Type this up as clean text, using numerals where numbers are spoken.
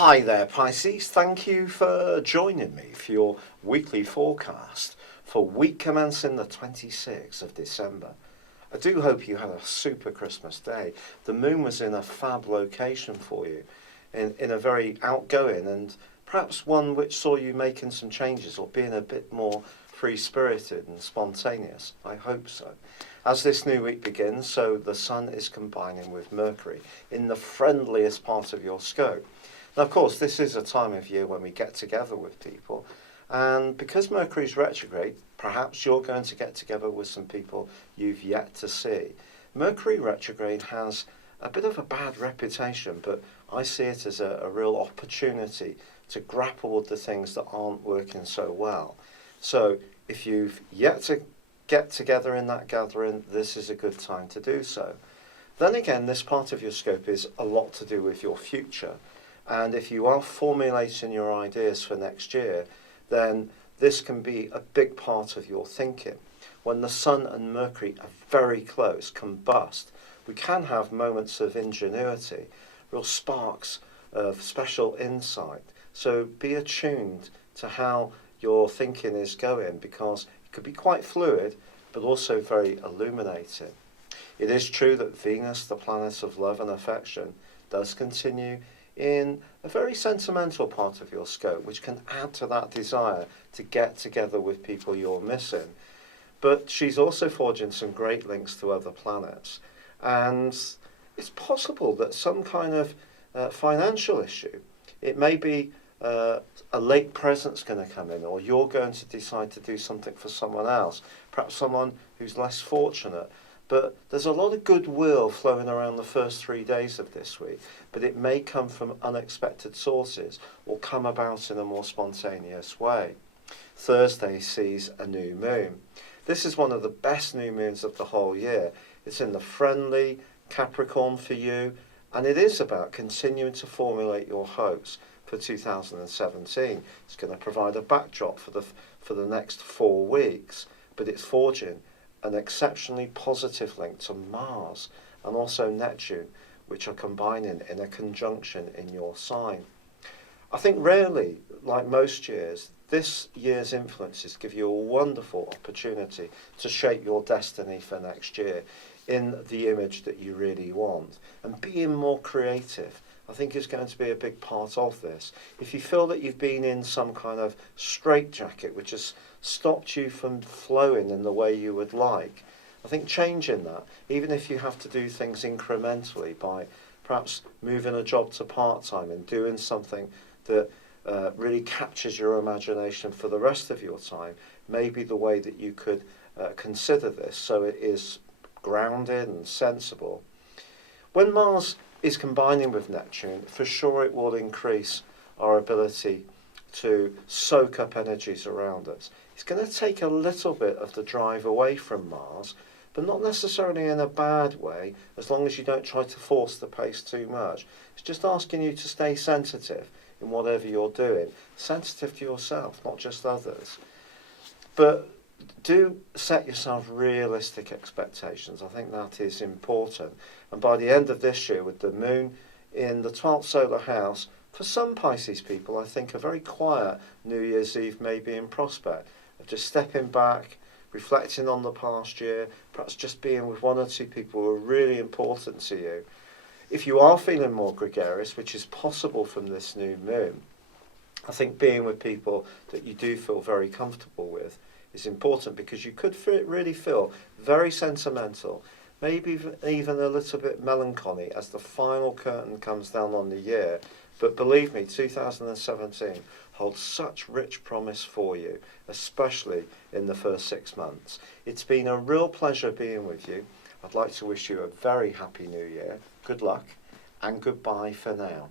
Hi there, Pisces. Thank you for joining me for your weekly forecast for week commencing the 26th of December. I do hope you had a super Christmas day. The moon was in a fab location for you, in a very outgoing and perhaps one which saw you making some changes or being a bit more free-spirited and spontaneous. I hope so. As this new week begins, so the Sun is combining with Mercury in the friendliest part of your scope. Now, of course, this is a time of year when we get together with people, and because Mercury's retrograde, perhaps you're going to get together with some people you've yet to see. Mercury retrograde has a bit of a bad reputation, but I see it as a real opportunity to grapple with the things that aren't working so well. So if you've yet to get together in that gathering, this is a good time to do so. Then again, this part of your scope is a lot to do with your future. And if you are formulating your ideas for next year, then this can be a big part of your thinking. When the Sun and Mercury are very close, combust, we can have moments of ingenuity, real sparks of special insight. So be attuned to how your thinking is going, because it could be quite fluid, but also very illuminating. It is true that Venus, the planet of love and affection, does continue in a very sentimental part of your scope, which can add to that desire to get together with people you're missing. But she's also forging some great links to other planets. And it's possible that some kind of financial issue, it may be a late present's going to come in, or you're going to decide to do something for someone else, perhaps someone who's less fortunate. But there's a lot of goodwill flowing around the first 3 days of this week, but it may come from unexpected sources or come about in a more spontaneous way. Thursday sees a new moon. This is one of the best new moons of the whole year. It's in the friendly Capricorn for you, and it is about continuing to formulate your hopes for 2017. It's going to provide a backdrop for the next 4 weeks, but it's forging an exceptionally positive link to Mars and also Neptune, which are combining in a conjunction in your sign. I think rarely, like most years, this year's influences give you a wonderful opportunity to shape your destiny for next year in the image that you really want. And being more creative, I think, is going to be a big part of this. If you feel that you've been in some kind of straitjacket which has stopped you from flowing in the way you would like, I think changing that, even if you have to do things incrementally by perhaps moving a job to part-time and doing something that really captures your imagination for the rest of your time, may be the way that you could consider this, so it is grounded and sensible. When Mars is combining with Neptune, for sure it will increase our ability to soak up energies around us. It's going to take a little bit of the drive away from Mars, but not necessarily in a bad way, as long as you don't try to force the pace too much. It's just asking you to stay sensitive in whatever you're doing, sensitive to yourself, not just others. But do set yourself realistic expectations. I think that is important. And by the end of this year, with the moon in the 12th solar house, for some Pisces people, I think a very quiet New Year's Eve may be in prospect, of just stepping back, reflecting on the past year, perhaps just being with 1 or 2 people who are really important to you. If you are feeling more gregarious, which is possible from this new moon, I think being with people that you do feel very comfortable with is important, because you could really feel very sentimental, maybe even a little bit melancholy as the final curtain comes down on the year. But believe me, 2017 holds such rich promise for you, especially in the first 6 months. It's been a real pleasure being with you. I'd like to wish you a very happy new year. Good luck and goodbye for now.